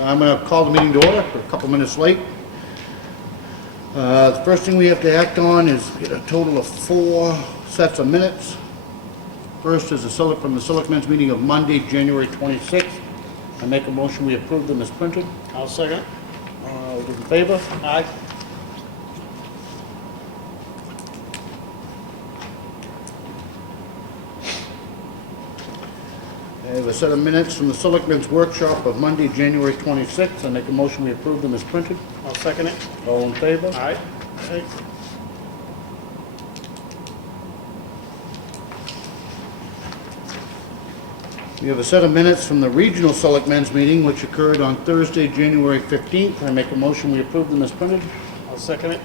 I'm going to call the meeting to order. We're a couple minutes late. The first thing we have to act on is get a total of 4 sets of minutes. First is from the Selectmen's meeting of Monday, January 26th. I make a motion we approve them as printed. I'll second. All those in favor? Aye. I have a set of minutes from the Selectmen's workshop of Monday, January 26th. I make a motion we approve them as printed. I'll second it. All in favor? Aye. Okay. We have a set of minutes from the Regional Selectmen's meeting, which occurred on Thursday, January 15th. I make a motion we approve them as printed. I'll second it.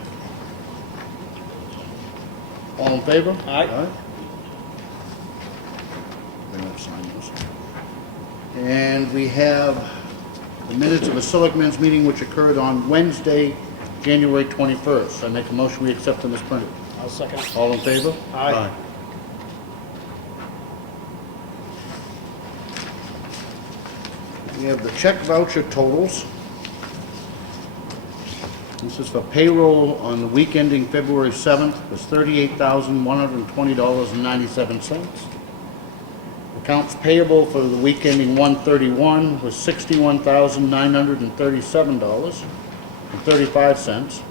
All in favor? Aye. We don't sign those. And we have the minutes of a Selectmen's meeting, which occurred on Wednesday, January 21st. I make a motion we accept them as printed. I'll second it. All in favor? Aye. We have the check voucher totals. This is for payroll on the week ending February 7th, was $38,120.97. Accounts payable for the week ending 1/31 was $61,937.35,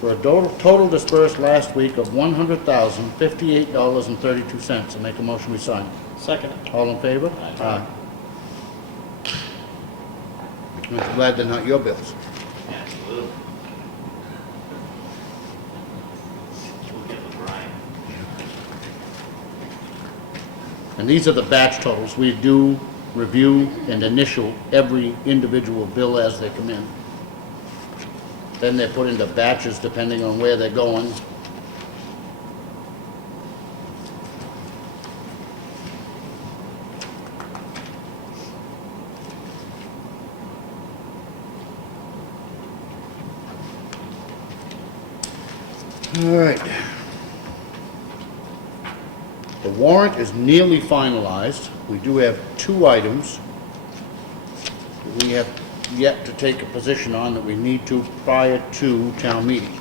for a total dispersed last week of $100,058.32. I make a motion we sign. Second it. All in favor? Aye. I'm glad they're not your bills. Absolutely. We'll get with Brian. And these are the batch totals. We do review and initial every individual bill as they come in. Then they're put into batches depending on where they're going. All right. The warrant is nearly finalized. We do have 2 items that we have yet to take a position on that we need to prior to town meeting.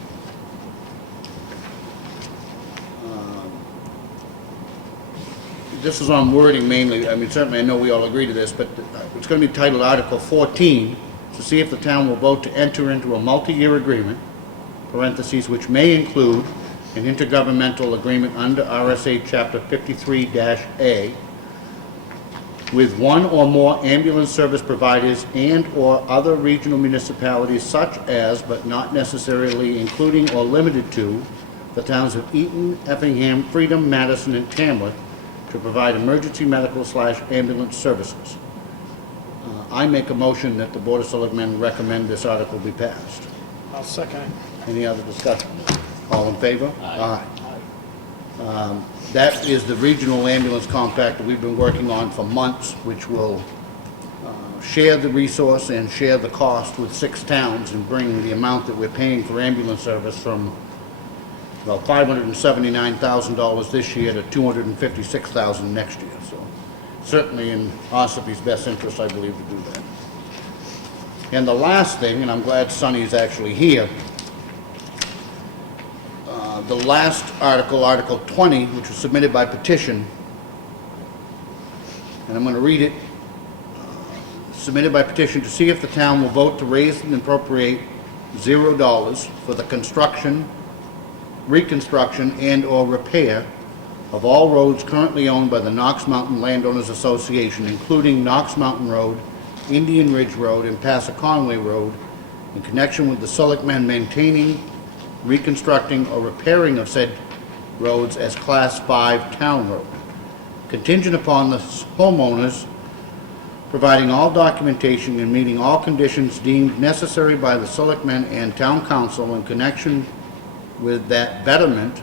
This is on wording mainly. I mean, certainly I know we all agree to this, but it's going to be titled Article 14, to see if the town will vote to enter into a multi-year agreement, parentheses, which may include an intergovernmental agreement under RSA Chapter 53-A with one or more ambulance service providers and/or other regional municipalities such as, but not necessarily including or limited to, the towns of Eaton, Effingham, Freedom, Madison, and Tamworth to provide emergency medical/ambulance services. I make a motion that the Board of Selectmen recommend this article be passed. I'll second it. Any other discussion? All in favor? Aye. That is the regional ambulance compact that we've been working on for months, which will share the resource and share the cost with 6 towns and bring the amount that we're paying for ambulance service from about $579,000 this year to $256,000 next year. So certainly in Ossipee's best interest, I believe, to do that. And the last thing, and I'm glad Sonny's actually here, the last article, Article 20, which was submitted by petition, and I'm going to read it, submitted by petition to see if the town will vote to raise and appropriate $0 for the construction, reconstruction, and/or repair of all roads currently owned by the Knox Mountain Landowners Association, including Knox Mountain Road, Indian Ridge Road, and Passaconway Road, in connection with the Selectmen maintaining, reconstructing, or repairing of said roads as Class 5 town road, contingent upon the homeowners providing all documentation and meeting all conditions deemed necessary by the Selectmen and Town Council in connection with that betterment,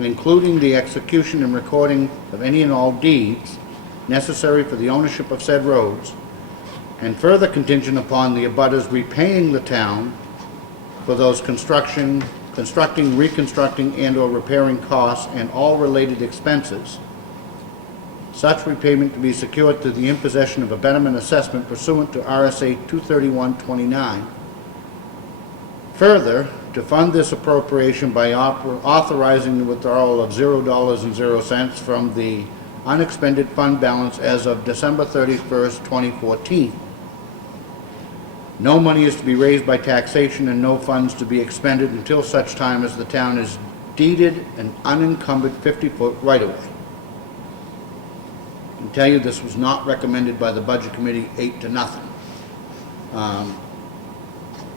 including the execution and recording of any and all deeds necessary for the ownership of said roads, and further contingent upon the abutters repaying the town for those constructing, reconstructing, and/or repairing costs and all related expenses, such repayment to be secured through the imposition of a betterment assessment pursuant to RSA 231-29. Further, to fund this appropriation by authorizing the withdrawal of $0.00 from the unexpended fund balance as of December 31st, 2014. No money is to be raised by taxation and no funds to be expended until such time as the town is deeded an unencumbered 50-foot right-of-way. I can tell you this was not recommended by the Budget Committee 8-0.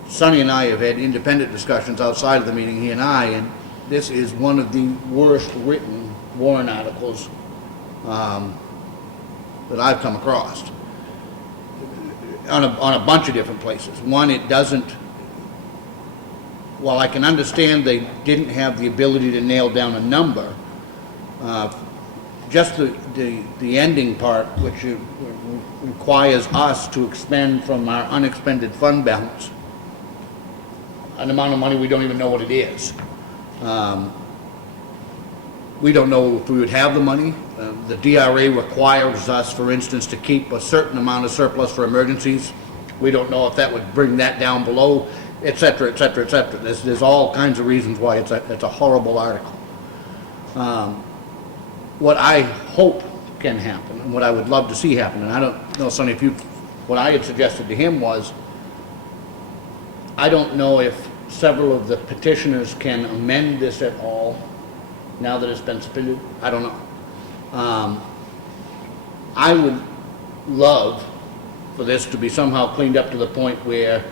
Sonny and I have had independent discussions outside of the meeting, he and I, and this is one of the worst written warrant articles that I've come across on a bunch of different places. One, it doesn't, while I can understand they didn't have the ability to nail down a number, just the ending part, which requires us to expend from our unexpended fund balance an amount of money we don't even know what it is. We don't know if we would have the money. The DRA requires us, for instance, to keep a certain amount of surplus for emergencies. We don't know if that would bring that down below, et cetera, et cetera, et cetera. There's all kinds of reasons why it's a horrible article. What I hope can happen, and what I would love to see happen, and I don't know, Sonny, what I had suggested to him was, I don't know if several of the petitioners can amend this at all now that it's been suspended. I don't know. I would love for this to be somehow cleaned up to the point where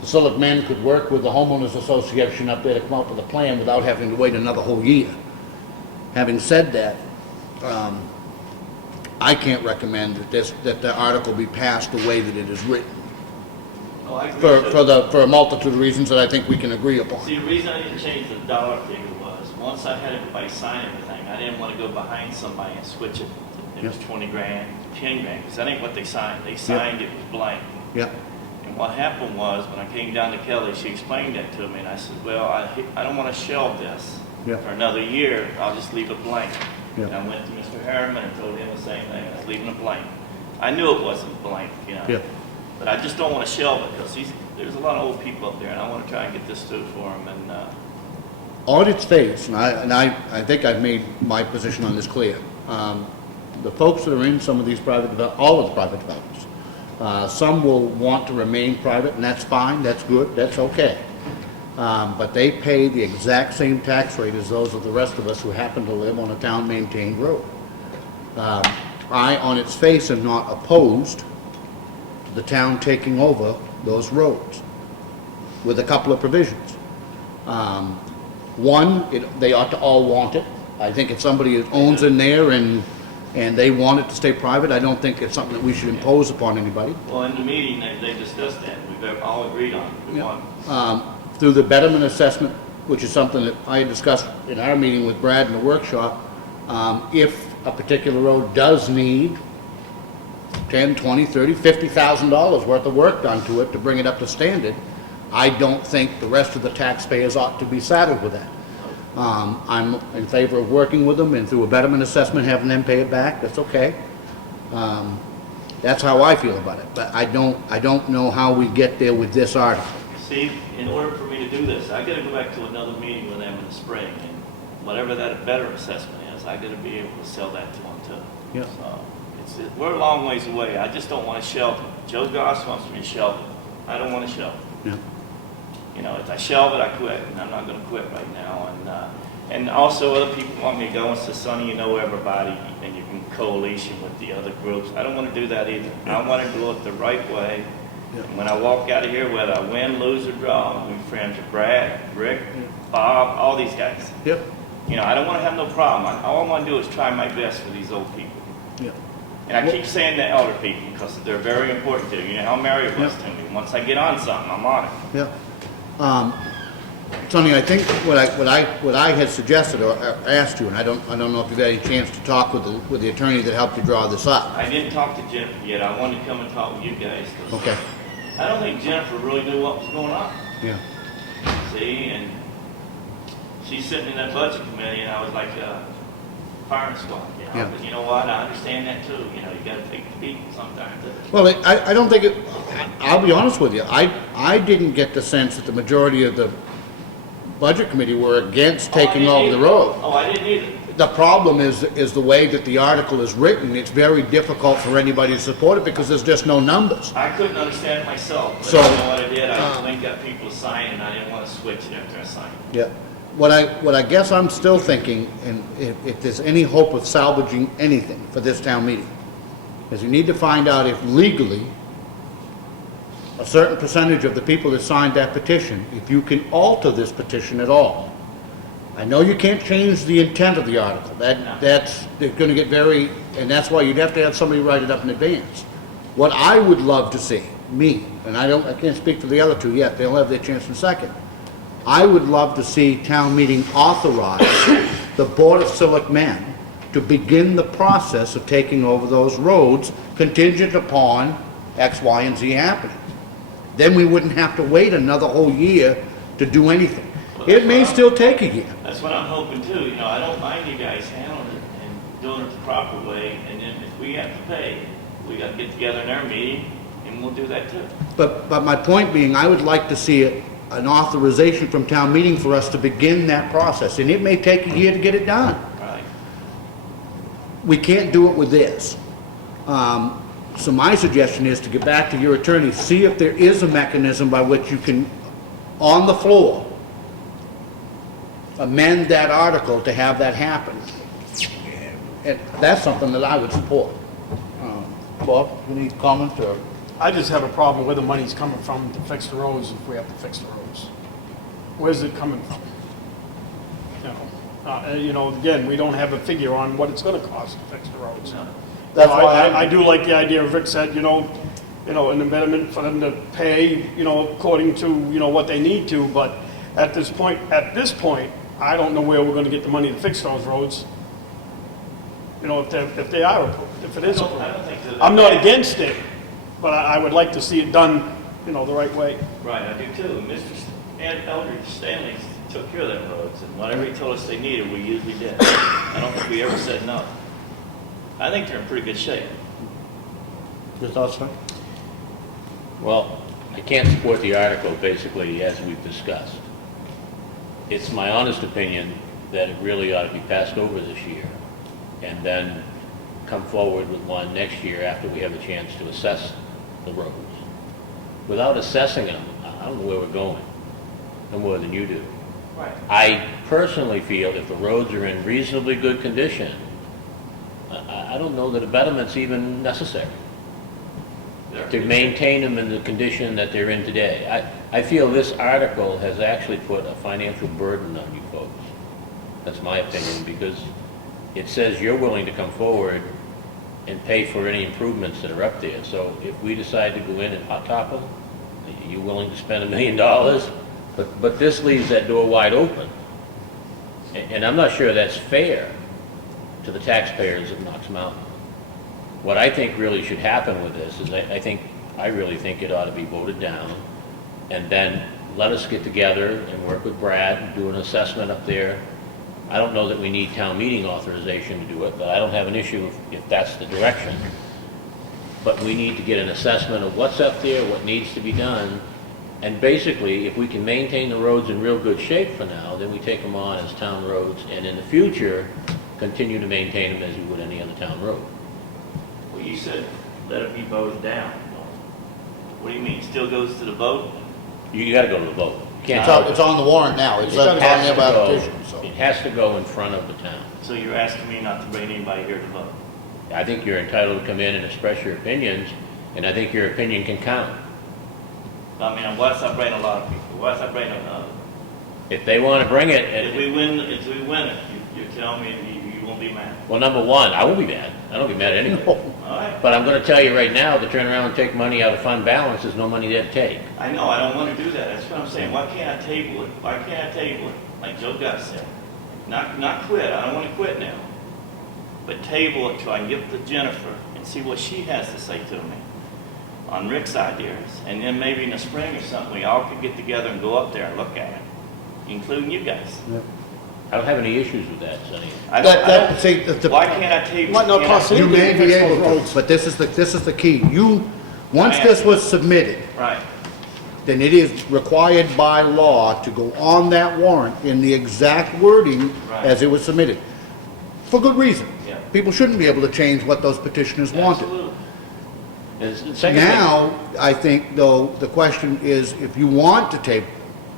the selectmen could work with the homeowners association up there to come up with a plan without having to wait another whole year. Having said that, I can't recommend that the article be passed the way that it is written. Oh, I agree. For a multitude of reasons that I think we can agree upon. See, the reason I didn't change the dollar figure was, once I had everybody sign everything, I didn't want to go behind somebody and switch it. It was 20 grand, 10 grand, because that ain't what they signed. They signed it was blank. Yeah. And what happened was, when I came down to Kelly, she explained that to me, and I said, well, I don't want to shelve this Yeah. for another year. I'll just leave it blank. Yeah. And I went to Mr. Harriman and told him the same thing. I was leaving it blank. I knew it wasn't blank, you know. Yeah. But I just don't want to shelve it, because there's a lot of old people up there, and I want to try and get this through for them. And On its face, and I think I've made my position on this clear, the folks that are in some of these all of the private developments, some will want to remain private, and that's fine, that's good, that's okay. But they pay the exact same tax rate as those of the rest of us who happen to live on a town-maintained road. I, on its face, am not opposed to the town taking over those roads with a couple of provisions. One, they ought to all want it. I think if somebody owns in there and they want it to stay private, I don't think it's something that we should impose upon anybody. well, in the meeting, they discussed that. We've all agreed on it. We want, Through the betterment assessment, which is something that I discussed in our meeting with Brad in the workshop, if a particular road does need $10, $20, $30, $50,000 worth of work done to it to bring it up to standard, I don't think the rest of the taxpayers ought to be saddled with that. I'm in favor of working with them and through a betterment assessment, having them pay it back, that's okay. That's how I feel about it, but I don't know how we get there with this article. see, in order for me to do this, I gotta go back to another meeting with them in the spring, and whatever that better assessment is, I gotta be able to sell that to them too. Yeah. So, we're a long ways away. I just don't want to shelve it. Joe Goss wants me to shelve it. I don't want to shelve it. Yeah. You know, if I shelve it, I quit, and I'm not going to quit right now. And also, other people want me to go and say, Sonny, you know everybody, and you can coalition with the other groups. I don't want to do that either. I want to do it the right way. Yeah. And when I walk out of here, whether I win, lose, or draw, I'm friends with Brad, Rick, Bob, all these guys. Yep. You know, I don't want to have no problem. All I want to do is try my best for these old people. Yeah. And I keep saying the elder people because they're very important to you. You know how Mary was to me. Once I get on something, I'm on it. Yeah. Sonny, I think what I had suggested or asked you, and I don't know if you've had any chance to talk with the attorney that helped you draw this up. I didn't talk to Jennifer yet. I wanted to come and talk with you guys. 'Cause Okay. I don't think Jennifer really knew what was going on. Yeah. See, and she's sitting in that budget committee, and I was like firing squad. know, Yeah. but you know what, I understand that too, you know, you gotta take the beat sometimes. Well, I don't think it, I'll be honest with you, I didn't get the sense that the majority of the budget committee were against taking over the road. Oh, I didn't either. The problem is the way that the article is written. It's very difficult for anybody to support it because there's just no numbers. I couldn't understand it myself, but So- you know what I did, I linked up people to sign, and I didn't wanna switch it after I signed. Yeah. What I guess I'm still thinking, and if there's any hope of salvaging anything for this town meeting, is you need to find out if legally, a certain percentage of the people that signed that petition, if you can alter this petition at all. I know you can't change the intent of the article. That's, they're gonna get very, and that's why you'd have to have somebody write it up in advance. What I would love to see, me, and I can't speak for the other two yet, they'll have their chance in a second. I would love to see town meeting authorize the Board of Selectmen to begin the process of taking over those roads contingent upon X, Y, and Z happening. Then we wouldn't have to wait another whole year to do anything. It may still take a year. That's what I'm hoping too, you know, I don't mind you guys handling it and doing it the proper way, and then if we have to pay, we gotta get together in our meeting, and we'll do that too. But my point being, I would like to see an authorization from town meeting for us to begin that process, and it may take a year to get it done. Right. We can't do it with this. So my suggestion is to get back to your attorney, see if there is a mechanism by which you can, on the floor, amend that article to have that happen. And that's something that I would support. Bob, any comment or? I just have a problem where the money's coming from to fix the roads if we have to fix the roads. Where's it coming from? You know, again, we don't have a figure on what it's gonna cost to fix the roads. No. That's You know, why I do like the idea of Rick said, you know, an amendment for them to pay, you know, according to, you know, what they need to, but at this point, I don't know where we're gonna get the money to fix those roads. You know, if they are approved, if it is I approved. don't think that. I'm not against it, but I would like to see it done, you know, the right way. Right, I do too. Mr. Eldridge Stanley took care of them roads, and whatever he told us they needed, we usually did. I don't think we ever said no. I think they're in pretty good shape. Your thoughts, sir? Well, I can't support the article basically as we've discussed. It's my honest opinion that it really ought to be passed over this year and then come forward with one next year after we have a chance to assess the roads. Without assessing them, I don't know where we're going, no more than you do. Right. I personally feel if the roads are in reasonably good condition, I don't know that a betterment's even necessary to maintain them in the condition that they're in today. I feel this article has actually put a financial burden on you folks. That's my opinion, because it says you're willing to come forward and pay for any improvements that are up there. So if we decide to go in and hot top them, are you willing to spend $1 million? But this leaves that door wide open. And I'm not sure that's fair to the taxpayers of Knox Mountain. What I think really should happen with this is I really think it ought to be voted down, and then let us get together and work with Brad and do an assessment up there. I don't know that we need town meeting authorization to do it, but I don't have an issue if that's the direction. But we need to get an assessment of what's up there, what needs to be done, and basically, if we can maintain the roads in real good shape for now, then we take them on as town roads, and in the future, continue to maintain them as we would any other town road. Well, you said let it be voted down. What do you mean? Still goes to the vote? You gotta go to the vote. You can't. It's on the warrant now. It's on It has there to by go- petition, so. It has to go in front of the town. So you're asking me not to bring anybody here to vote? I think you're entitled to come in and express your opinions, and I think your opinion can count. I mean, what's I bring a lot of people? What's I bring If they wanna bring it, if we win it, you're telling me you won't be mad? well, number one, I won't be mad. I don't get mad at anybody. All right. But I'm gonna tell you right now, to turn around and take money out of fund balance, there's no money there to take. I know, I don't want to do that. That's what I'm saying. Why can't I table it? Why can't I table it? Like Joe Gus said. Not quit. I don't want to quit now. But table it till I can get to Jennifer and see what she has to say to me on Rick's ideas. And then maybe in the spring or something, we all could get together and go up there and look at it, including you guys. Yeah. I don't have any issues with that, Sonny. I don't, See, the- why can't I table? Might not can't I- cost You anything may to be fix those able to, roads. but this is the key. Once this was submitted, Right, then it is required by law to go on that warrant in the exact wording Right. as it was submitted. For good reason. Yeah. People shouldn't be able to change what those petitioners wanted. absolutely. And the second thing- Now, I think, though, the question is, if you want to table,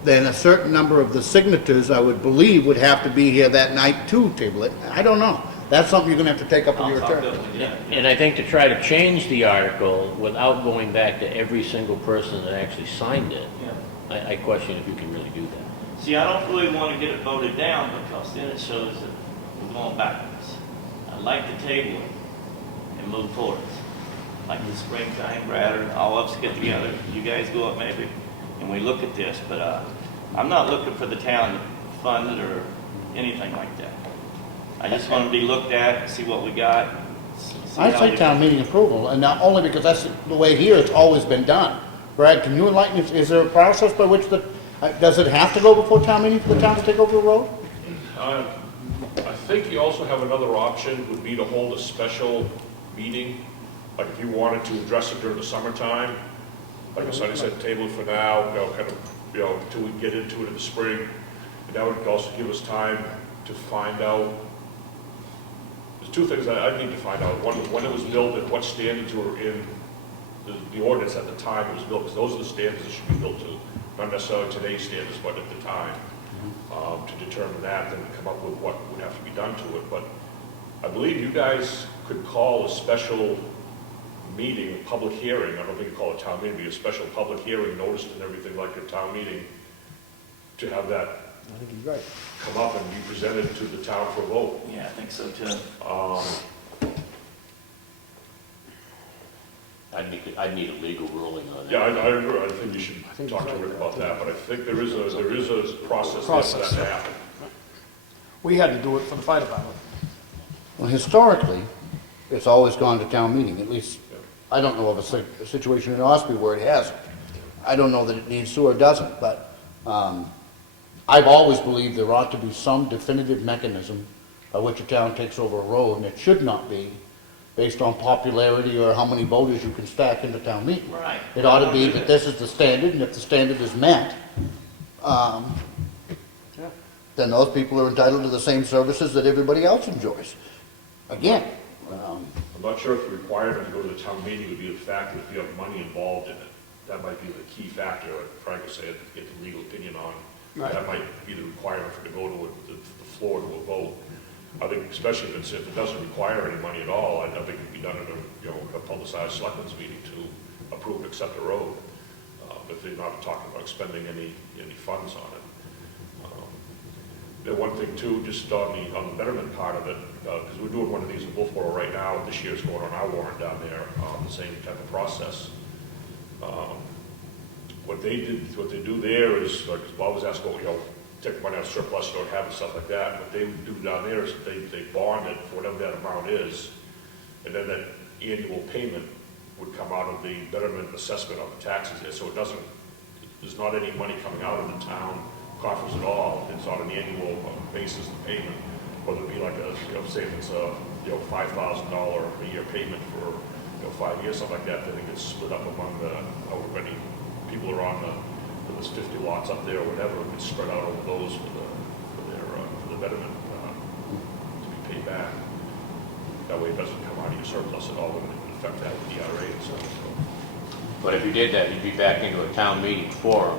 then a certain number of the signatures, I would believe, would have to be here that night to table it. I don't know. That's something you're gonna have to take up with I'll your talk attorney. to them, yeah. And I think to try to change the article without going back to every single person that actually signed it, Yeah. I question if you can really do that. See, I don't really want to get it voted down because then it shows that we're going backwards. I'd like to table it and move forward. Like in springtime, Brad, or all of us get together, you guys go up maybe, and we look at this, but I'm not looking for the town to fund it or anything like that. I just want to be looked at, see what we got. see I how say we- town meeting approval, and not only because that's the way here it's always been done. Brad, can you enlighten us, is there a process by which does it have to go before town meeting for the town to take over the road? I think you also have another option, would be to hold a special meeting, like if you wanted to address it during the summertime, like Sonny said, table it for now, kind of, until we get into it in the spring. And that would also give us time to find out, there's two things that I need to find out. One, when it was built and what standards were in the ordinance at the time it was built, because those are the standards it should be built to, not necessarily today's standards, but at the time. To determine that, then to come up with what would have to be done to it. But I believe you guys could call a special meeting, a public hearing, I don't think you call it a town meeting, it'd be a special public hearing, noticed and everything like a town meeting, to have that I think he's right. come up and be presented to the town for a vote. Yeah, I think so too. I'd need a legal ruling on that. Yeah, I agree, I think you should talk to Rick about that, but I think there is a process there for that to happen. We had to do it for the fire department. Well, historically, it's always gone to town meeting, at least, I don't know of a situation in Ossipee where it hasn't. I don't know that it needs to or doesn't, but I've always believed there ought to be some definitive mechanism by which a town takes over a road, and it should not be based on popularity or how many voters you can stack into town meeting. Right. It ought to be that this is the standard, and if the standard is met, then those people are entitled to the same services that everybody else enjoys. Again, I'm not sure if the requirement to go to the town meeting would be a factor if you have money involved in it. That might be the key factor, like Frank was saying, to get the legal opinion on. Right. That might be the requirement for to go to the floor to a vote. I think especially if it doesn't require any money at all, I think it'd be done at a publicized selectmen's meeting to approve and accept a road. If they're not talking about expending any funds on it. The one thing too, just on the betterment part of it, because we're doing one of these in Wolfboro right now, this year's going on our warrant down there, the same type of process. What they do there is, like Bob was asking, take the money out of surplus, you don't have and stuff like that. What they do down there is they bond it for whatever that amount is, and then that annual payment would come out of the betterment assessment on the taxes there, so there's not any money coming out of the town coffers at all. It's on an annual basis, the payment, whether it be like say if it's a $5,000 a year payment for 5 years, something like that, then it gets split up among however many people are on there's 50 lots up there or whatever, it gets spread out over those for the betterment to be paid back. That way it doesn't come out of your surplus at all, and it would affect that with the IRA and stuff. So. But if you did that, you'd be back into a town meeting forum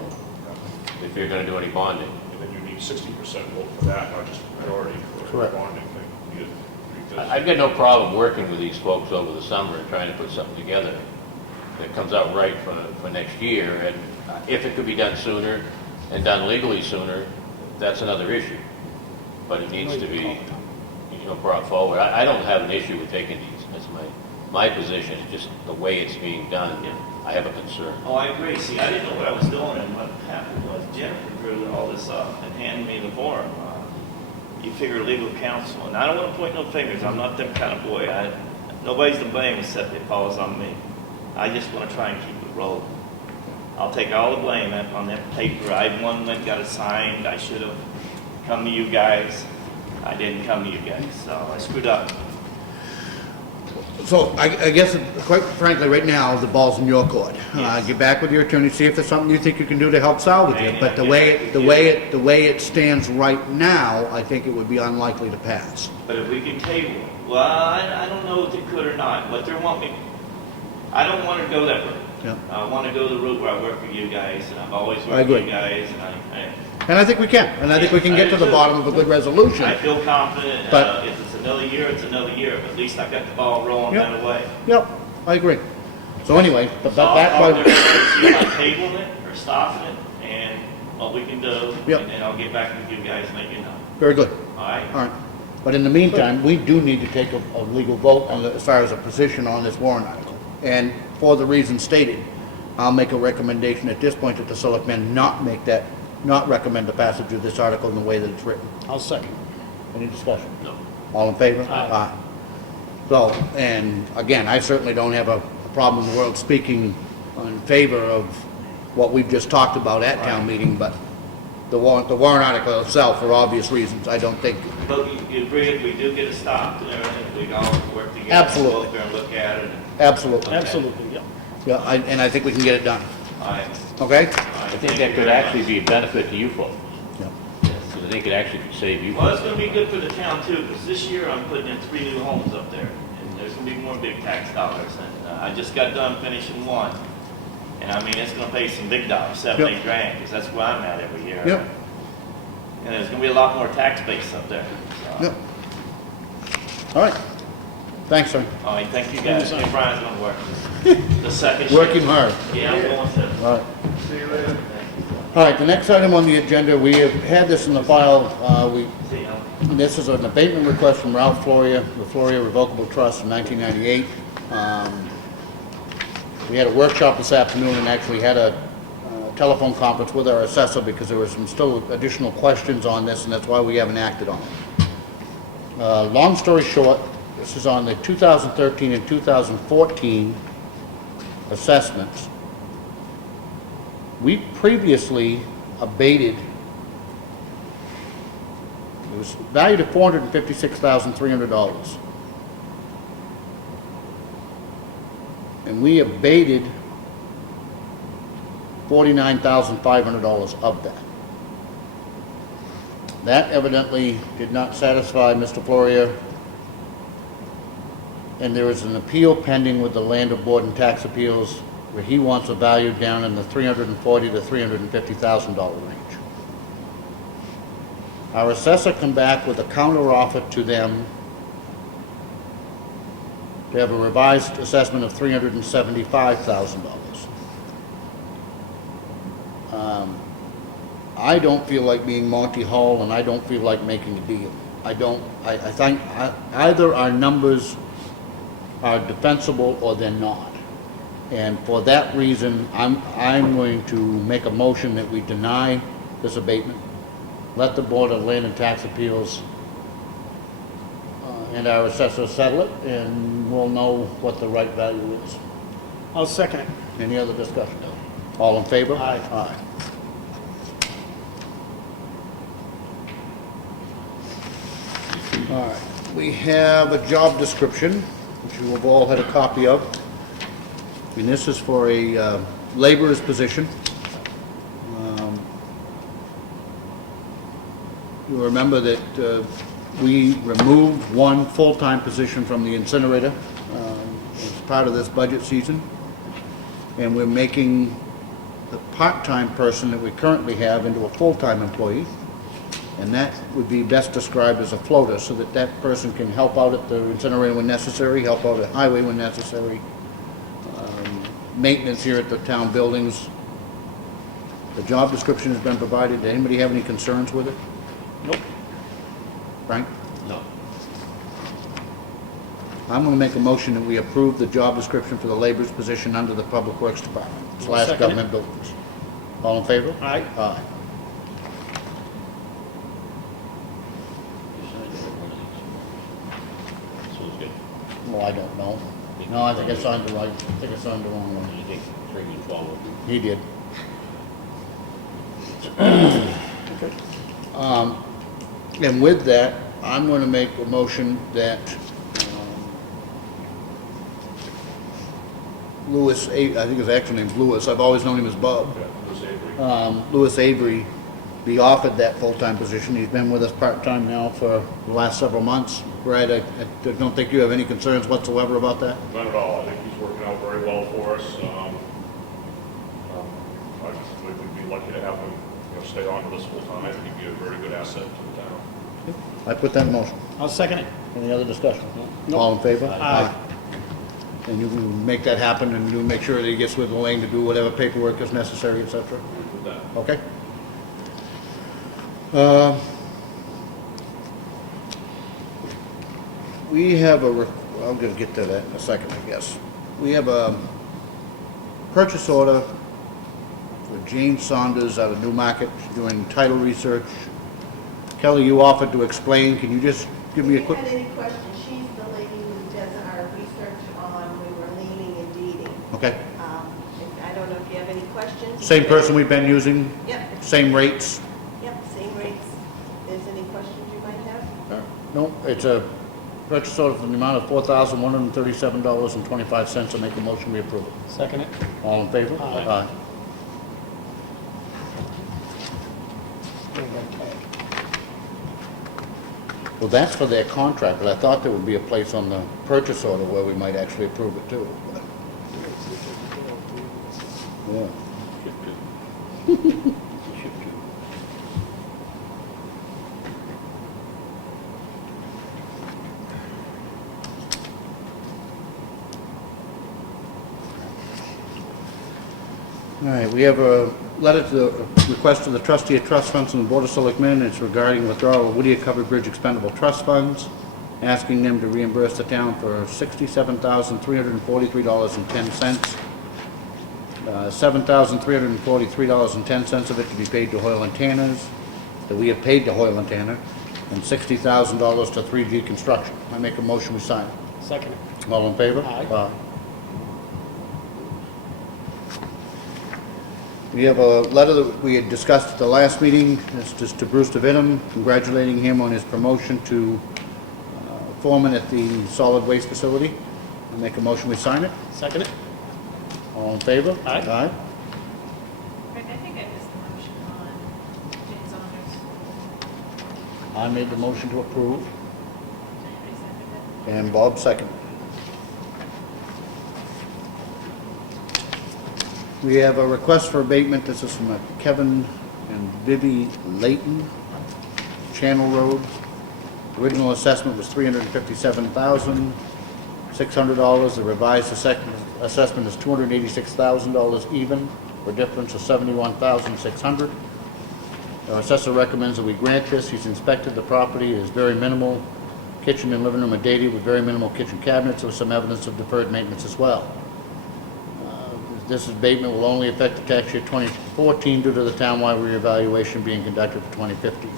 if you're gonna do any bonding. And then you need 60% vote for that, not just majority for the Correct. bonding thing. I've got no problem working with these folks over the summer and trying to put something together that comes out right for next year. And if it could be done sooner and done legally sooner, that's another issue. But it needs to be, brought forward. I don't have an issue with taking these. That's my position. It's just the way it's being done. I have a concern. Oh, I agree. See, I didn't know what I was doing, and what happened was Jennifer drew all this up and handed me the form. You figure legal counsel, and I don't want to point no fingers. I'm not them kind of boy. Nobody's to blame except it falls on me. I just want to try and keep it rolling. I'll take all the blame on that paper. I went and got it signed. I should have come to you guys. I didn't come to you guys, so I screwed up. So I guess, quite frankly, right now, the ball's in your court. Yes. Get back with your attorney, see if there's something you think you can do to help salvage it. But the way it stands right now, I think it would be unlikely to pass. But if we can table it, well, I don't know if they could or not, what they're wanting, I don't want to go that route. Yeah. I want to go the route where I work for you guys, and I've always I worked for agree. you guys, And I think we can, and I think we can get to the bottom of a good resolution. I feel confident, But- if it's another year, it's another year, but at least I got the ball rolling Yep. that way. Yep, I agree. So anyway, but So back I'll by, see if I'm tabling it or stopping it, and what we can do, Yep. and then I'll get back with you guys and let you know. very good. All right? All right. But in the meantime, we do need to take a legal vote on as far as a position on this warrant article. And for the reasons stated, I'll make a recommendation at this point that the selectmen not recommend the passage of this article in the way that it's written. I'll second. Any discussion? No. All in favor? Aye. So, and again, I certainly don't have a problem in the world speaking in favor of what we've just talked about at town meeting, but the warrant article itself, for obvious reasons, I don't think, But you agree if we do get it stopped and everything, we can all work together. Absolutely. Go up there and look at it. absolutely. Absolutely, yeah. Yeah, and I think we can get it done, All right. okay? I think that could actually be a benefit to you folks, Yeah. because I think it actually could save you. Well, it's gonna be good for the town too, because this year I'm putting in 3 new homes up there, and there's gonna be more big tax dollars, and I just got done finishing one. And I mean, it's gonna pay some big dollars, 7, Yep. 8 grand, because that's where I'm at every year. Yep. And there's gonna be a lot more tax base up there, so. Yep. All right. Thanks, sir. All right, thank you guys, and Brian's gonna work the second shift. Working hard. Yeah, I'm going to. All right. All right, the next item on the agenda, we have had this in the file, See you. this is an abatement request from Ralph Floria, the Floria Revocable Trust in 1998. We had a workshop this afternoon and actually had a telephone conference with our assessor because there were some still additional questions on this, and that's why we haven't acted on it. Long story short, this is on the 2013 and 2014 assessments. We previously abated, it was valued at $456,300. And we abated $49,500 of that. That evidently did not satisfy Mr. Floria, and there is an appeal pending with the Land of Board and Tax Appeals where he wants a value down in the $340,000 to $350,000 range. Our assessor come back with a counteroffer to them to have a revised assessment of $375,000. I don't feel like being Monty Hall, and I don't feel like making a deal. I think either our numbers are defensible or they're not. And for that reason, I'm going to make a motion that we deny this abatement, let the Board of Land and Tax Appeals and our assessor settle it, and we'll know what the right value is. I'll second it. Any other discussion? All in favor? Aye. Aye. All right, we have a job description, which you have all had a copy of. And this is for a laborer's position. You'll remember that we removed one full-time position from the incinerator as part of this budget season. And we're making the part-time person that we currently have into a full-time employee. And that would be best described as a floater, so that that person can help out at the incinerator when necessary, help out at highway when necessary, maintenance here at the town buildings. The job description has been provided. Did anybody have any concerns with it? Nope. Frank? No. I'm going to make a motion that we approve the job description for the laborer's position under the Public Works Department / Second it. government buildings. All in favor? Aye. Aye. So it's good. Well, I don't know. No, I think I signed the right, I think I signed the wrong one. I think Freeman followed. He did. And with that, I'm going to make a motion that Louis, I think his actual name's Louis, I've always known him as Bob. Yeah, Louis Avery. Louis Avery be offered that full-time position. He's been with us part-time now for the last several months. Brad, I don't think you have any concerns whatsoever about that? Not at all. I think he's working out very well for us. We'd be lucky to have him, stay on with us full time. He'd be a very good asset to the town. I put that in motion. I'll second it. Any other discussion? No. All in favor? Aye. And you can make that happen, and you make sure that he gets with Elaine to do whatever paperwork is necessary, et cetera. With that. Okay? We have I'm gonna get to that in a second, I guess. We have a purchase order for Jane Saunders out of Newmarket. She's doing title research. Kelly, you offered to explain. Can you just give me a quick? If you had any questions, she's the lady who does our research on when we're leaning and deeding. Okay. I don't know if you have any questions. Same person we've been using, Yep, same rates? yep, same rates. If there's any questions you might have? No, it's a purchase order for the amount of $4,137.25. I make a motion, we approve it. Second it. All in favor? Aye. Well, that's for their contract, but I thought there would be a place on the purchase order where we might actually approve it too. but- Yeah. All right, we have a letter to the request of the trustee of trust funds from the Board of Selectmen. It's regarding withdrawal of Whittier Covered Bridge expendable trust funds, asking them to reimburse the town for $67,343.10. $7,343.10 of it to be paid to Hoyle and Tanner's, that we have paid to Hoyle and Tanner, and $60,000 to 3G Construction. I make a motion, we sign it. Second it. All in favor? Aye. We have a letter that we had discussed at the last meeting. It's just to Bruce DeVitum, congratulating him on his promotion to foreman at the solid waste facility. I make a motion, we sign it. Second it. All in favor? Aye. Aye. Rick, I think I missed the motion on Jane Saunders. I made the motion to approve, Anybody second it? and Bob seconded. We have a request for abatement. This is from Kevin and Vivi Layton, Channel Road. Original assessment was $357,600. The revised assessment is $286,000 even, for a difference of $71,600. Our assessor recommends that we grant this. He's inspected the property. It is very minimal. Kitchen and living room are dated with very minimal kitchen cabinets, with some evidence of deferred maintenance as well. This abatement will only affect the tax year 2014 due to the townwide reevaluation being conducted for 2015.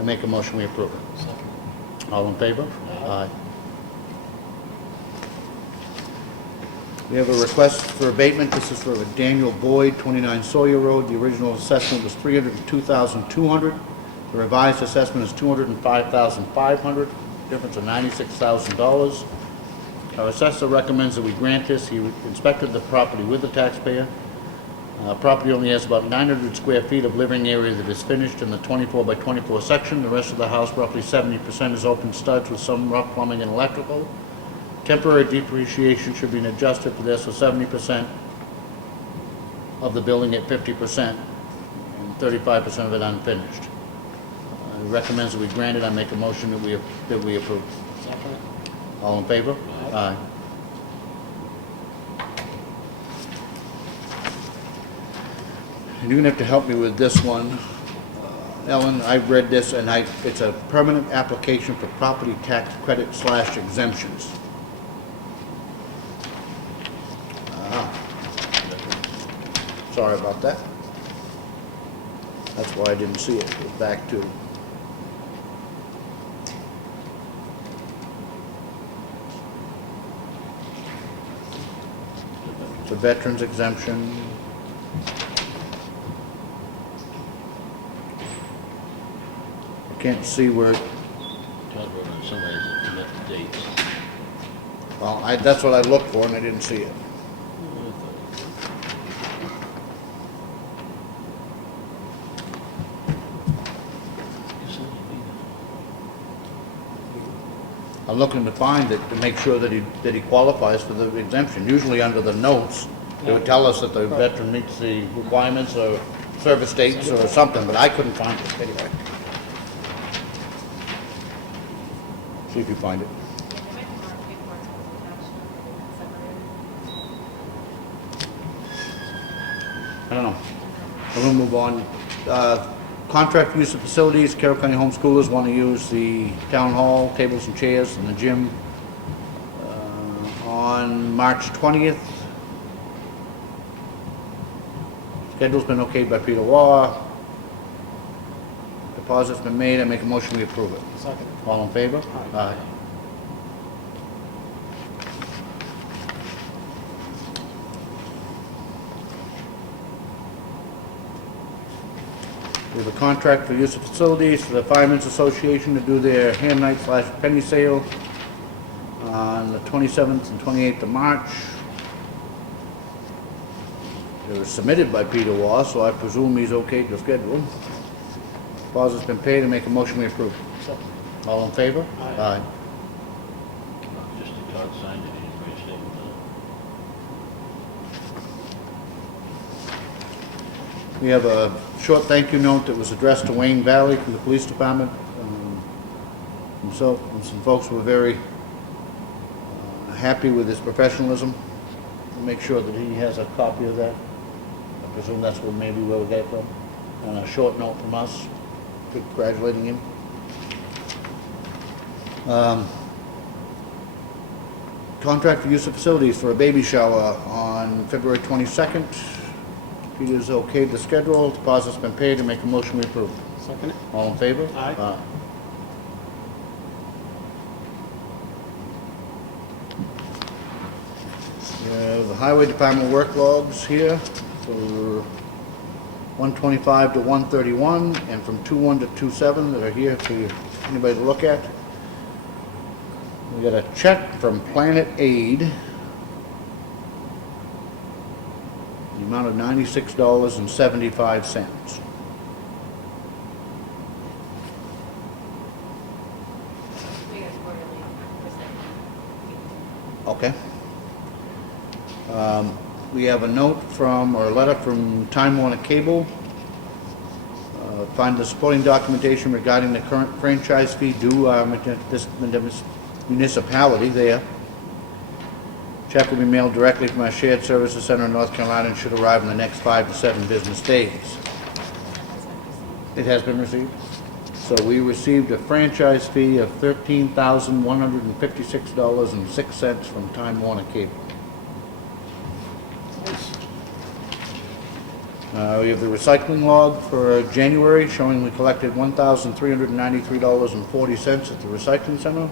I make a motion, we approve it. All in favor? Aye. We have a request for abatement. This is for Daniel Boyd, 29 Sawyer Road. The original assessment was $302,200. The revised assessment is $205,500, difference of $96,000. Our assessor recommends that we grant this. He inspected the property with the taxpayer. Property only has about 900 square feet of living area that is finished in the 24 by 24 section. The rest of the house, roughly 70%, is open studs with some rough plumbing and electrical. Temporary depreciation should be adjusted for this, so 70% of the building at 50% and 35% of it unfinished. He recommends that we grant it. I make a motion that we approve. Second it. All in favor? Aye. And you're gonna have to help me with this one. Ellen, I've read this, and it's a permanent application for property tax credit / exemptions. Sorry about that. That's why I didn't see it. Go back to. The veterans exemption. can't see where, Todd wrote on somewhere that met the dates. well, that's what I looked for and I didn't see it. I'm looking to find it to make sure that he qualifies for the exemption. Usually under the notes, it would tell us that the veteran meets the requirements or service dates or something, but I couldn't find it anyway. See if you find it. Yeah, there might be more paperwork that was attached, or separated. I don't know. I'm gonna move on. Contract for use of facilities, Carroll County homeschoolers want to use the town hall, tables and chairs, and the gym on March 20th. Schedule's been okayed by Peter Waugh. Deposit's been made. I make a motion we approve it. Second. All in favor? Aye. We have a contract for use of facilities for the Firemen's Association to do their ham night / penny sale on the 27th and 28th of March. It was submitted by Peter Waugh, so I presume he's okay to schedule. Deposit's been paid, and make a motion we approve. All in favor? Aye. Just that Todd signed it, he didn't write a statement on it. We have a short thank you note that was addressed to Wayne Valley from the police department. Himself and some folks were very happy with his professionalism. We'll make sure that he has a copy of that. I presume that's maybe where we got it from. And a short note from us congratulating him. Contract for use of facilities for a baby shower on February 22nd. Peter's okayed the schedule, deposit's been paid, and make a motion we approve. Second. All in favor? Aye. We have the highway department work logs here for 125 to 131, and from 21 to 27 that are here for anybody to look at. We got a check from Planet Aid, the amount of $96.75. We got quarterly, Okay. We have a note from, or a letter from Time Warner Cable. Find the supporting documentation regarding the current franchise fee due this municipality there. Check will be mailed directly from our shared services center in North Carolina and should arrive in the next 5 to 7 business days. It has been received. So we received a franchise fee of $13,156.06 from Time Warner Cable. We have the recycling log for January showing we collected $1,393.40 at the recycling center.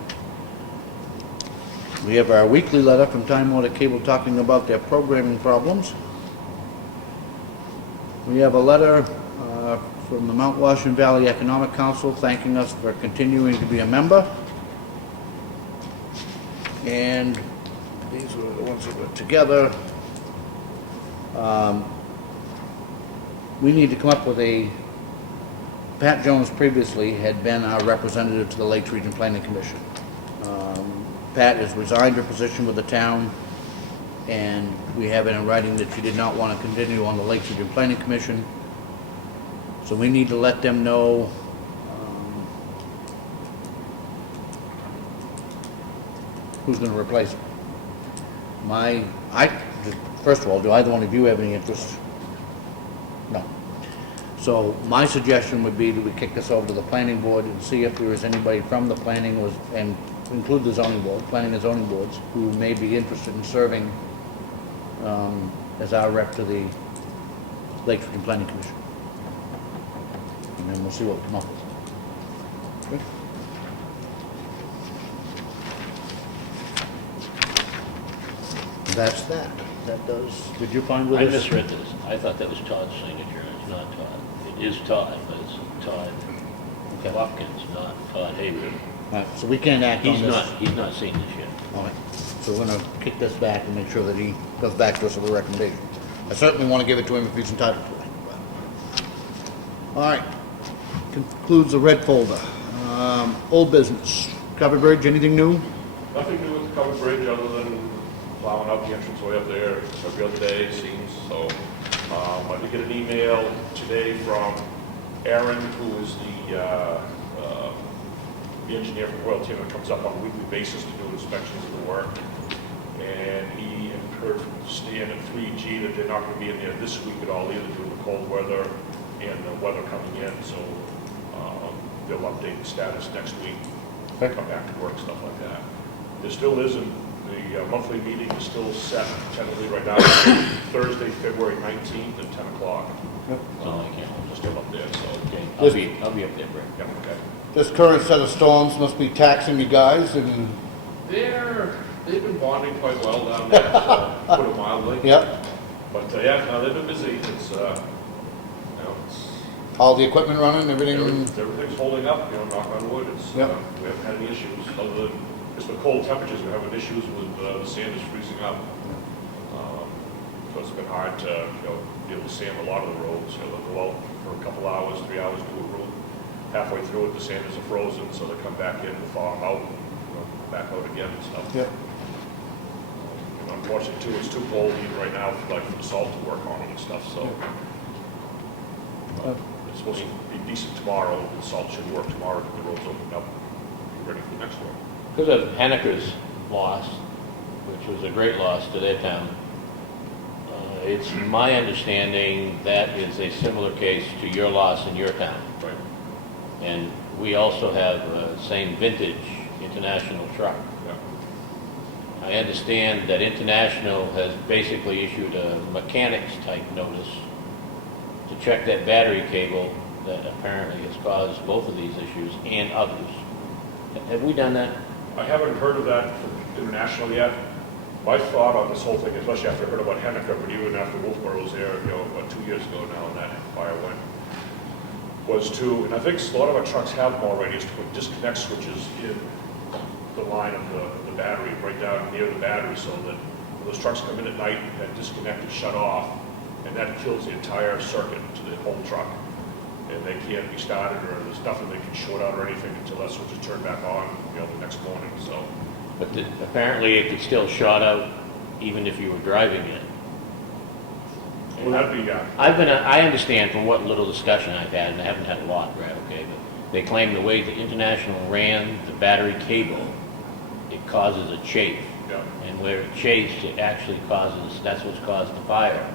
We have our weekly letter from Time Warner Cable talking about their programming problems. We have a letter from the Mount Washington Valley Economic Council thanking us for continuing to be a member. And these were the ones that were together. We need to come up with Pat Jones previously had been our representative to the Lakes Region Planning Commission. Pat has resigned her position with the town, and we have it in writing that she did not want to continue on the Lakes Region Planning Commission. So we need to let them know who's going to replace her. First of all, do either one of you have any interest? No. So my suggestion would be that we kick this over to the planning board and see if there is anybody from the planning and include the zoning board, planning and zoning boards, who may be interested in serving as our rep to the Lakes Region Planning Commission. And then we'll see what we come up with. Okay. That's that. That does, did you find with I this? misread this. I thought that was Todd's signature, and it's not Todd. It is Todd, but it's Todd. Watkins, not Todd Hayward. All right, so we can't act on this. He's not seen this yet. All right, so we're gonna kick this back and make sure that he comes back to us with a recommendation. I certainly want to give it to him if he's entitled to it. All right, concludes the red folder. Old business, covered bridge, anything new? Nothing new with the covered bridge other than plowing up the entrance way up there every other day, it seems. So I did get an email today from Aaron, who is the engineer from Royal Team that comes up on a weekly basis to do inspections of the work. And he heard from Stan at 3G that they're not going to be in there this week at all, either due to the cold weather and the weather coming in. So they'll update the status next week, come back to work, stuff like that. There still isn't, the monthly meeting is still set tentatively right now, Thursday, February 19th at 10 o'clock. So I can't. Just still up there, so. Okay, I'll be up there, Brett. Yeah, okay. This current set of storms must be taxing you guys, and, They've been bonding quite well down there, so put it mildly. yep, But yeah, no, they've been busy. It's, you know, it's, all the equipment running, everything, everything's holding up, you know, knock on wood. It's, Yep. we haven't had any issues other than just with cold temperatures. We're having issues with the sand is freezing up. So it's been hard to, you know, be able to sand a lot of the roads. You know, they'll go out for a couple hours, 3 hours, do a road. Halfway through it, the sand is frozen, so they come back in and thaw them out, you know, back out again and stuff. yep. And unfortunately, too, it's too cold even right now for, like, for the salt to work on it and stuff, so. It's supposed to be decent tomorrow, the salt should work tomorrow, if the roads open up, be ready for the next one. Because of Henniker's loss, which was a great loss to their town, it's my understanding that is a similar case to your loss in your town. Right. And we also have same vintage International truck. Yeah. I understand that International has basically issued a mechanics type notice to check that battery cable that apparently has caused both of these issues and others. Have we done that? I haven't heard of that from International yet. My thought on this whole thing, especially after I heard about Henniker, but even after Wolfboro was there, you know, about 2 years ago now, and that fire went, was to, and I think a lot of our trucks have them already, is to put disconnect switches in the line of the battery, right down near the battery, so that when those trucks come in at night, that disconnect is shut off, and that kills the entire circuit to the whole truck. And they can't be started, or there's nothing they can short out or anything until that switch is turned back on, you know, the next morning, so. But apparently it could still short out even if you were driving it. Well, that'd be, I understand from what little discussion I've had, and I haven't had a lot, right, okay, but they claim the way the International ran the battery cable, it causes a chafe. yeah. And where it chafes, it actually causes, that's what's caused the fire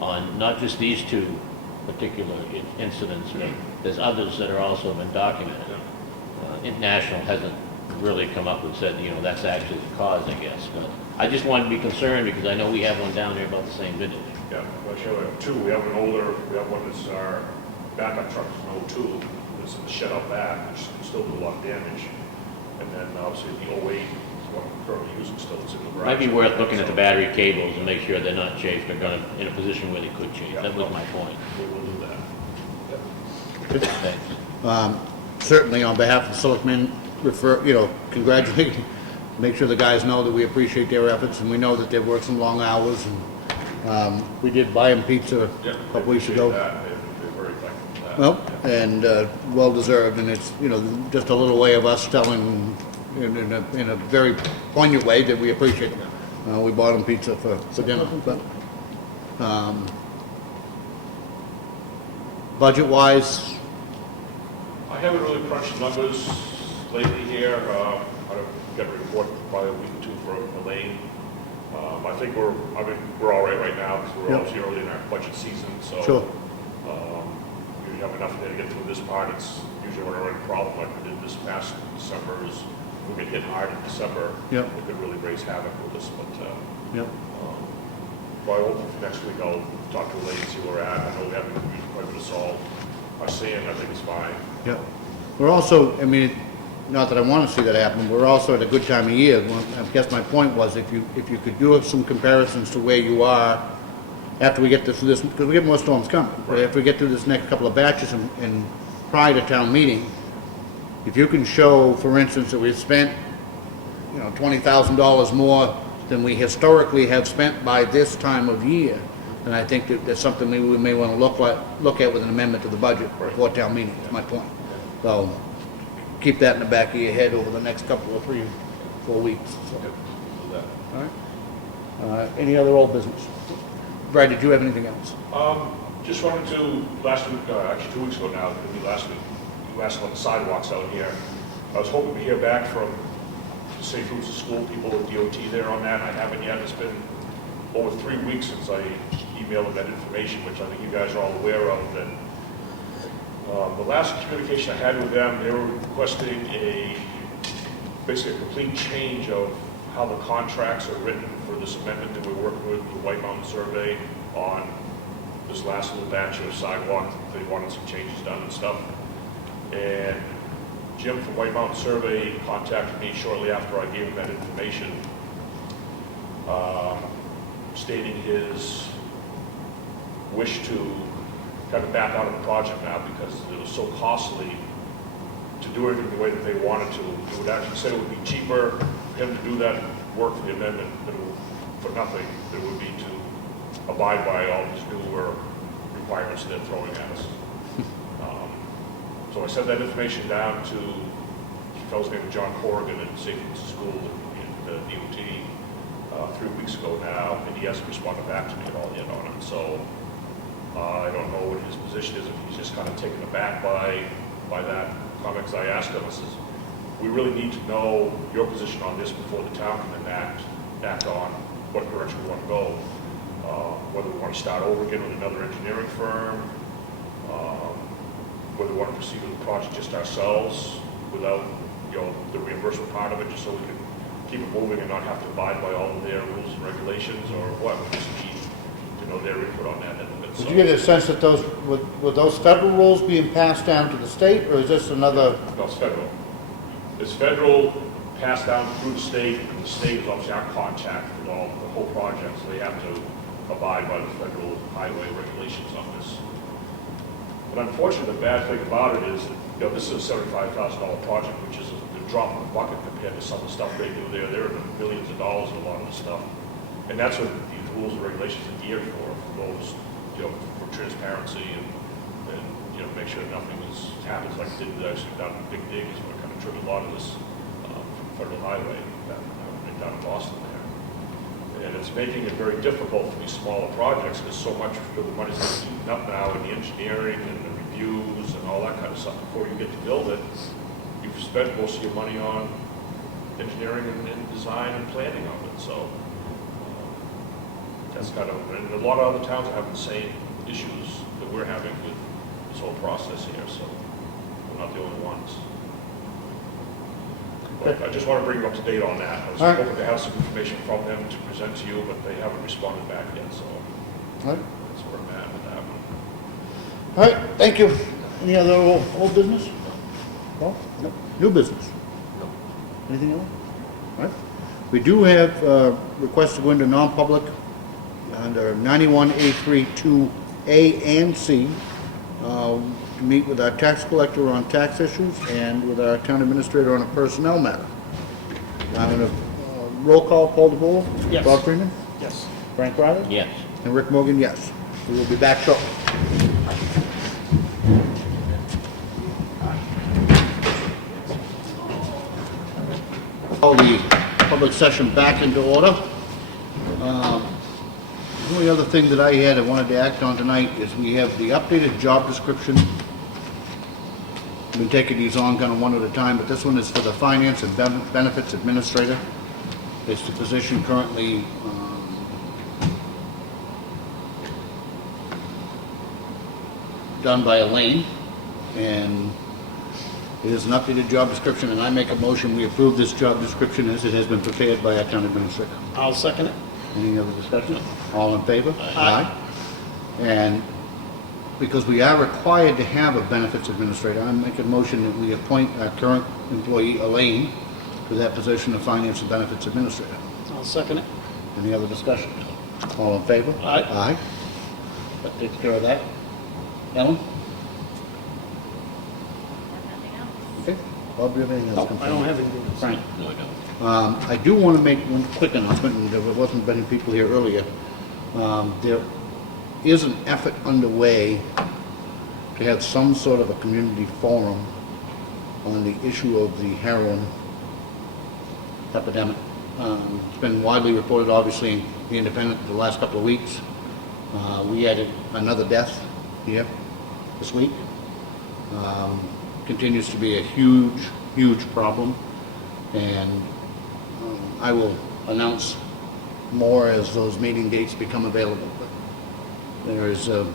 on not just these two particular incidents, but there's others that are also been documented. International hasn't really come up and said, you know, that's actually the cause, I guess, but I just wanted to be concerned because I know we have one down there about the same vintage. Yeah, well, actually, we have two. We have an older, we have one that's our backup truck, it's an 02, that's in the shed out back, which can still do a lot of damage. And then obviously the 08 is what I'm currently using still, it's in the garage. Might be worth looking at the battery cables and make sure they're not chafed, they're gonna, in a position where they could chafe. Yeah. That was my point. We'll do that. Thanks. Certainly on behalf of the selectmen, congratulate, make sure the guys know that we appreciate their efforts, and we know that they've worked some long hours, and we did buy them pizza Yeah, a couple weeks ago. They're very thankful for that. Well, and well-deserved, and it's, just a little way of us telling in a very poignant way that we appreciate them. We bought them pizza for dinner, but, budget-wise, I haven't really crunched the numbers lately here. I've got a report probably a week or two for Elaine. I think we're all right now, because we're Yep. obviously early in our budget season, so. Sure. We have enough there to get through this part. It's usually when we're in a problem like we did this past December is we get hit hard in December. Yep. It could really raise havoc with us, but, yep. well, hopefully for next week I'll talk to Elaine, see where we're at. I know we haven't used quite a bit of salt. Our sand, I think, is fine. Yeah. We're also, not that I want to see that happen, we're also at a good time of year. I guess my point was if you could do some comparisons to where you are after we get through this, because we get more storms coming. But Right. if we get through this next couple of batches and prior to town meeting, if you can show, for instance, that we've spent, you know, $20,000 more than we historically have spent by this time of year, then I think that that's something we may want to look at with an amendment to the budget before town meeting, is my point. So, keep that in the back of your head over the next couple of 3 or 4 weeks. So, Do that. all right? Any other old business? Brad, did you have anything else? Just wanted to, last week, actually 2 weeks ago now, maybe last week, you asked about the sidewalks out here. I was hoping to hear back from the Safe Routes to School people at DOT there on that. I haven't yet. It's been over 3 weeks since I emailed them that information, which I think you guys are all aware of. That the last communication I had with them, they were requesting basically a complete change of how the contracts are written for this amendment that we're working with the White Mountain Survey on this last little batch of sidewalk. They wanted some changes done and stuff. And Jim from White Mountain Survey contacted me shortly after I gave him that information, stating his wish to kind of back out of the project now because it was so costly to do everything the way that they wanted to. It would actually said it would be cheaper for him to do that work for the amendment for nothing than it would be to abide by all these newer requirements they're throwing at us. So I sent that information down to a fellow's name John Corrigan at Safe Routes to School in DOT 3 weeks ago now, and he hasn't responded back to me at all yet on it. So I don't know what his position is, if he's just kind of taken aback by that comment. 'Cause I asked him, I says, we really need to know your position on this before the town can then act on what direction we want to go. Whether we want to start over again with another engineering firm, whether we want to proceed with the project just ourselves without, you know, the reimbursement part of it, just so we can keep it moving and not have to abide by all of their rules and regulations, or what. We just need to know their input on that. Did you get a sense that were those federal rules being passed down to the state, or is this another? No, it's federal. It's federal, passed down through the state, and the state is obviously our contact for the whole project, so they have to abide by the federal highway regulations on this. But unfortunately, the bad thing about it is, you know, this is a $75,000 project, which is a drop in the bucket compared to some of the stuff they do there. They're in the millions of dollars in a lot of the stuff. And that's what these rules and regulations are geared for those, you know, for transparency and you know, make sure nothing happens like it did actually down in Big Dig, is what kind of triggered a lot of this from Federal Highway down in Boston there. And it's making it very difficult for these smaller projects because so much of the money's been eaten up now in the engineering and the reviews and all that kind of stuff. Before you get to build it, you've spent most of your money on engineering and design and planning of it. So that's kind of, and a lot of other towns are having the same issues that we're having with this whole process here. So we're not the only ones. But I just want to bring you up to date on that. I was hoping to have some information from them to present to you, but they haven't responded back yet, so All right. that's where I'm at with that one. All right, thank you. Any other old business? No? No. New business? No. Anything else? All right. We do have requests to go into non-public under 91A32A and C. To meet with our tax collector on tax issues and with our town administrator on a personnel matter. I'm going to roll call, Paul DeBoer? Yes. Bob Freeman? Yes. Frank Riley? Yes. And Rick Morgan, yes. We will be back shortly. Call the public session back into order. The only other thing that I wanted to act on tonight is we have the updated job description. We've been taking these on kind of one at a time, but this one is for the Finance and Benefits Administrator. It's the position currently done by Elaine, and it is an updated job description, and I make a motion we approve this job description as it has been prepared by our town administrator. I'll second it. Any other discussion? All in favor? Aye. And because we are required to have a benefits administrator, I make a motion that we appoint our current employee, Elaine, to that position of Finance and Benefits Administrator. I'll second it. Any other discussion? All in favor? Aye. Aye. That takes care of that. Ellen? Nothing else. Okay. Bob, do you have anything else? I don't have anything else. Frank? No, I don't. I do want to make one quick announcement, and there wasn't many people here earlier. There is an effort underway to have some sort of a community forum on the issue of the heroin epidemic. It's been widely reported, obviously, in the Independent the last couple of weeks. We added another death here this week. Continues to be a huge, huge problem, and I will announce more as those meeting dates become available. But there is a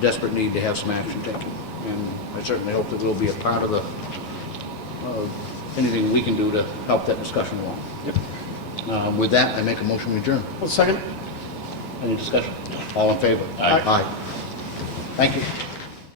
desperate need to have some action taken, and I certainly hope that we'll be a part of anything we can do to help that discussion along. Yep. With that, I make a motion to adjourn. Well, second? Any discussion? All in favor? Aye. Aye. Thank you.